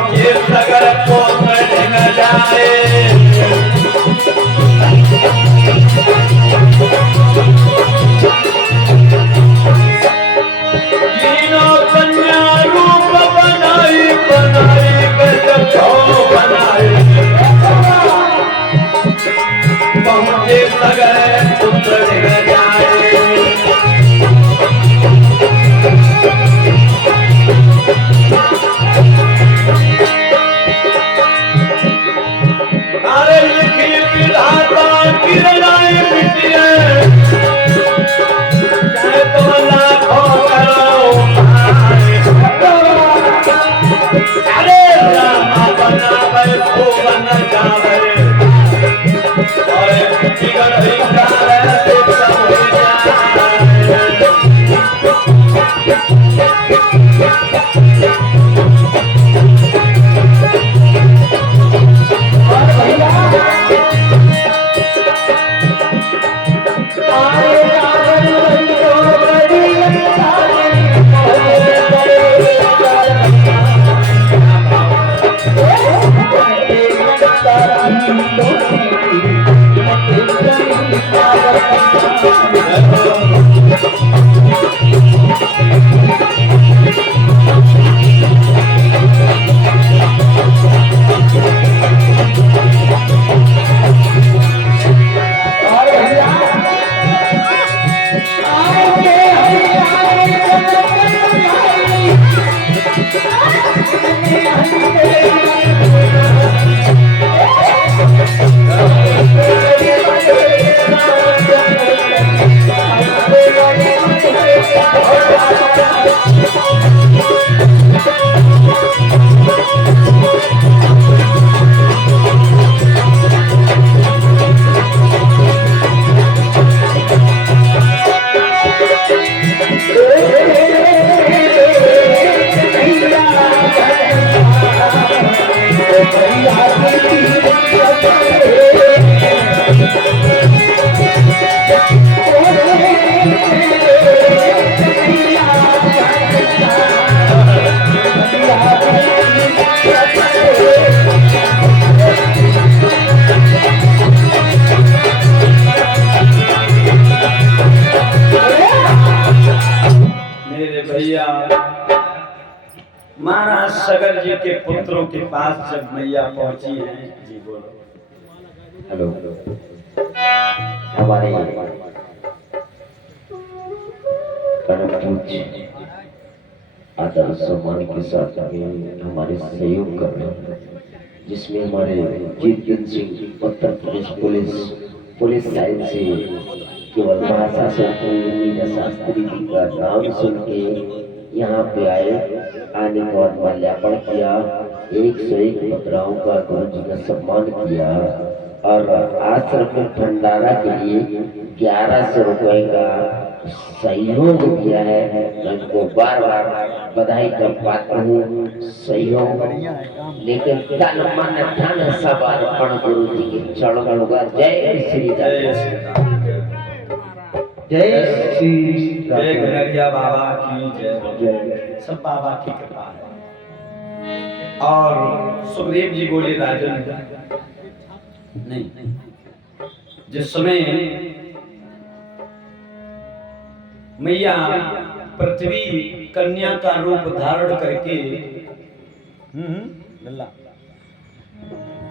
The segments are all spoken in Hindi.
पहुंचे सगर पोत्र ढिंग जाए तीनों कन्या रूप बनाई बनाई बनाई पहुंचे सगर पुत्र ढिंग जाए किरणाई मिटिए चाहे तुम लाखों करो अरे रामा बनावे तो बन जावे और बिगड़ बिगाड़े तो सब हो जाए महाराज सगर जी के पुत्रों के पास जब मैया पहुंची है जी बोलो हेलो हमारे आदर सम्मान के साथ हमारे सहयोग कर रहे हैं जिसमें हमारे जीत सिंह उत्तर प्रदेश पुलिस लाइन से केवल महाशासक शास्त्री जी का नाम सुन के यहाँ पे आए आने के बाद माल्यार्पण किया 101 मुद्राओं का गुरु जी का सम्मान किया और आश्रम में भंडारा के लिए 1100 रुपए का सहयोग दिया है। मैं उनको बार बार बधाई का पात्र हूँ सहयोग लेकिन तन मन धन सब अर्पण गुरु जी के चरणों का जय श्री राम जय श्री जय गनरिया बाबा की जय सब बाबा की कृपा है। और सुखदेव जी बोले राजन नहीं जिस समय मैया पृथ्वी कन्या का रूप धारण करके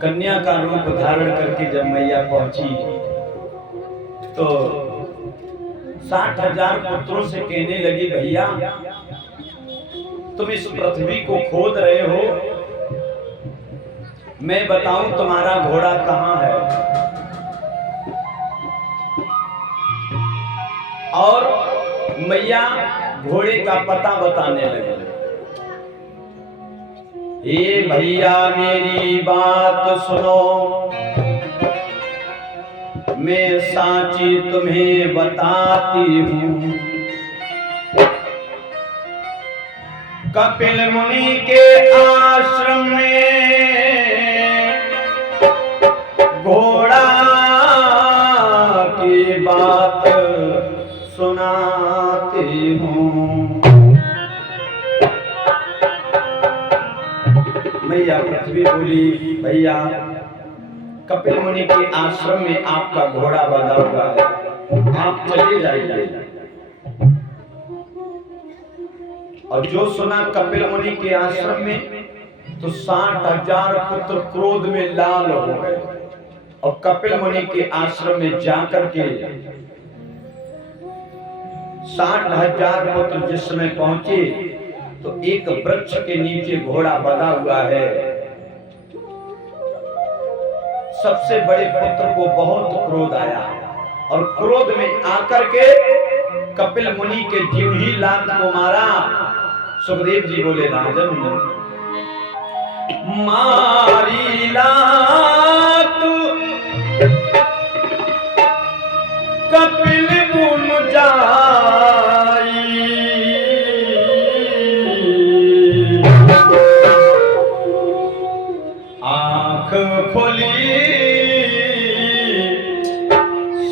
कन्या का रूप धारण करके जब मैया पहुंची तो 60,000 पुत्रों से कहने लगी भैया तुम इस पृथ्वी को खोद रहे हो मैं बताऊं तुम्हारा घोड़ा कहां है और मैया घोड़े का पता बताने लगे। हे भैया मेरी बात सुनो मैं साची तुम्हें बताती हूँ कपिल मुनि के आश्रम में घोड़ा की बात सुनाती हूँ मैया पृथ्वी बोली भैया कपिल मुनि के आश्रम में आपका घोड़ा बंधा हुआ है, आप चले जाइए। और जो सुना कपिल मुनि के आश्रम में तो 60,000 पुत्र क्रोध में लाल हो गए और कपिल मुनि के आश्रम में जाकर के 60,000 पुत्र जिस समय पहुंचे तो एक वृक्ष के नीचे घोड़ा बंधा हुआ है। सबसे बड़े पुत्र को बहुत क्रोध आया और क्रोध में आकर के कपिल मुनि के जीव ही लात को मारा। सुखदेव जी बोले राजन मारी लात कपिल मुन जाई आंख खोली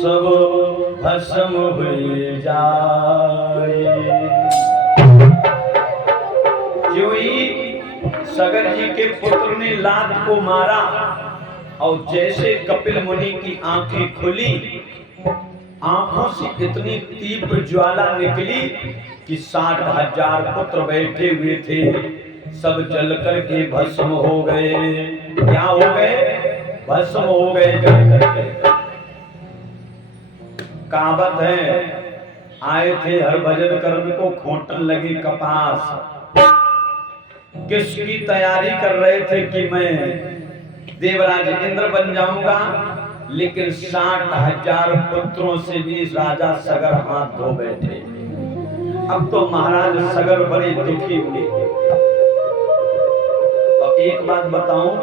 सब भस्म हुई जाए। जो ही सगर जी के पुत्र ने लात को मारा और जैसे कपिल मुनि की आंखें खुली, आंखों से इतनी तीव्र ज्वाला निकली कि 60,000 पुत्र बैठे हुए थे सब जल करके भस्म हो गए। क्या हो गए? भस्म हो गए जल करके। कहावत है आए थे हर भजन कर्म को खोटन लगी कपास। किसकी तैयारी कर रहे थे कि मैं देवराज इंद्र बन जाऊंगा, लेकिन 60,000 पुत्रों से भी राजा सगर हाथ धो बैठे। अब तो महाराज सगर बड़े दुखी हुए। और एक बात बताऊं,